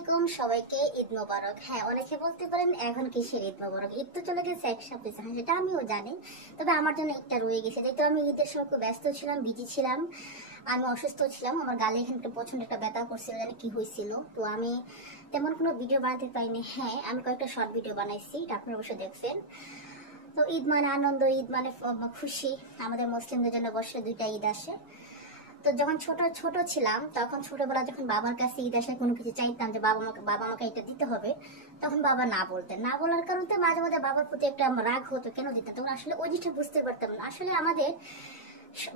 আলাইকুম সবাইকে ঈদ মোবারক। হ্যাঁ, অনেকে বলতে পারেন এখন কিসের ঈদ মোবারক, ঈদ তো চলে গেছে এক সপ্তাহ। হ্যাঁ, সেটা আমিও জানি, তবে আমার জন্য একটা রয়ে গেছে। যেহেতু আমি ঈদের সময় খুব ব্যস্ত ছিলাম, বিজি ছিলাম, আমি অসুস্থ ছিলাম, আমার গালে এখানে প্রচন্ড একটা ব্যথা করছিল, জানি কি হয়েছিল। তো আমি তেমন কোনো ভিডিও বানাতে পারিনি। হ্যাঁ, আমি কয়েকটা শর্ট ভিডিও বানাইছি, এটা আপনারা অবশ্যই দেখছেন। তো ঈদ মানে আনন্দ, ঈদ মানে খুশি। আমাদের মুসলিমদের জন্য বছরে দুইটা ঈদ আসে। তো যখন ছোট ছোট ছিলাম, তখন ছোটবেলা যখন বাবার কাছে ঈদ আসলে কোনো কিছু চাইতাম যে বাবা আমাকে এটা দিতে হবে, তখন বাবা না বলতেন। না বলার কারণে মাঝে মাঝে বাবার প্রতি একটা রাগ হতো, কেন দিতেন। তখন আসলে ওই জিনিসটা বুঝতে পারতাম না। আসলে আমাদের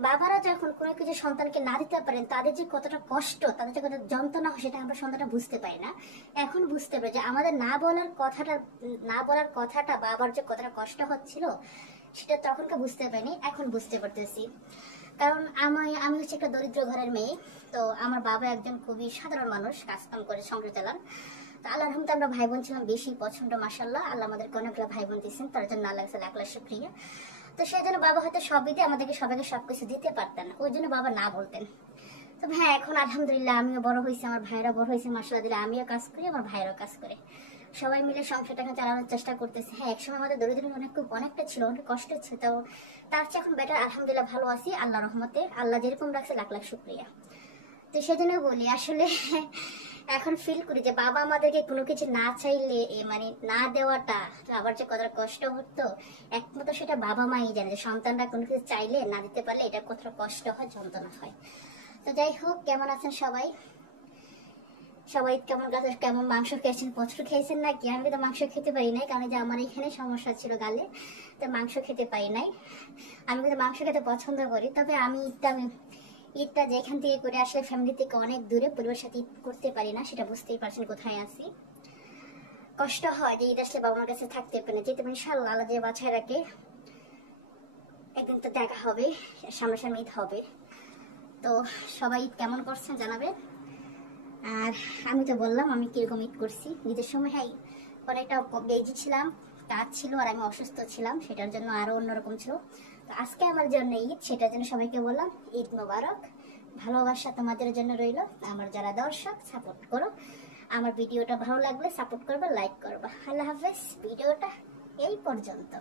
বাবারা যখন কোনো কিছু সন্তানকে না দিতে পারেন, তাদের যে কতটা কষ্ট, তাদের যে কতটা যন্ত্রণা হয়, সেটা আমরা সন্তানটা বুঝতে পারি না। এখন বুঝতে পারি যে আমাদের না বলার কথাটা বাবার যে কতটা কষ্ট হচ্ছিল, সেটা তখনকে বুঝতে পারিনি, এখন বুঝতে পারতেছি। কারণ আমি হচ্ছে একটা দরিদ্র ঘরের মেয়ে। তো আমার বাবা একজন খুবই সাধারণ মানুষ, কাজকাম করে সংসার চালান। তো আল্লাহর রহমতে আমরা ভাই বোন ছিলাম বেশি, পছন্দ মাশাআল্লাহ। আল্লাহ আমাদেরকে অনেকগুলো ভাই বোন দিয়েছেন, তার জন্য আল্লাহ লাখ লাখ শুকরিয়া। তো সেই জন্য বাবা হয়তো সবই দিয়ে আমাদেরকে সবাইকে সবকিছু দিতে পারতেন, ওই জন্য বাবা না বলতেন। তো হ্যাঁ, এখন আলহামদুলিল্লাহ আমিও বড় হয়েছি, আমার ভাইরা বড় হয়েছে মাশাআল্লাহ দিলে, আমিও কাজ করি, আমার ভাইরাও কাজ করে, সবাই মিলে সংসারটাকে চালানোর চেষ্টা করতেছে। হ্যাঁ, একসময় আমাদের দরিদ্র অনেকটা ছিল, অনেক কষ্ট ছিল। তো তার চেয়ে এখন বেটার, আলহামদুলিল্লাহ ভালো আছি আল্লাহ রহমতে। আল্লাহ যেরকম রাখছে লাখ লাখ শুক্রিয়া। তো সেজন্য বলি আসলে এখন ফিল করি যে বাবা আমাদেরকে কোনো কিছু না চাইলে মানে না দেওয়াটা আবার যে কতটা কষ্ট হতো, একমাত্র সেটা বাবা মাই জানে যে সন্তানরা কোনো কিছু চাইলে না দিতে পারলে এটা কতটা কষ্ট হয়, যন্ত্রণা হয়। তো যাই হোক, কেমন আছেন সবাই? সবাই কেমন মাংস খেয়েছেন, প্রচুর খেয়েছেন নাকি? আমি তো মাংস খেতে পারি নাই, কারণ যে আমার এখানে সমস্যা ছিল গালে, তো মাংস খেতে পারি নাই। আমি কিন্তু মাংস খেতে পছন্দ করি, তবে ঈদটা যেখান থেকে করে আসলে ফ্যামিলি থেকে অনেক দূরে, পরিবারের সাথে ঈদ করতে পারি না, সেটা বুঝতেই পারছেন কোথায় আছি। কষ্ট হয় যে ঈদ আসলে বাবা মার কাছে থাকতে পারে না, যেতে ইনশাআল্লাহ আল্লাহ যে বাছায় রাখে একদিন তো দেখা হবে, সামনাসামনি ঈদ হবে। তো সবাই ঈদ কেমন করছেন জানাবেন। আর আমি তো বললাম আমি কিরকম ঈদ করছি। ঈদের সময় হ্যাঁ অনেকটা বেজি ছিলাম, কাজ ছিল, আর আমি অসুস্থ ছিলাম, সেটার জন্য আরো অন্যরকম ছিল। তো আজকে আমার জন্য ঈদ, সেটার জন্য সবাইকে বললাম ঈদ মোবারক। ভালোবাসা তোমাদের জন্য রইল। আমার যারা দর্শক, সাপোর্ট করো, আমার ভিডিওটা ভালো লাগলে সাপোর্ট করবে, লাইক করবে। আল্লাহ হাফেজ। ভিডিওটা এই পর্যন্ত।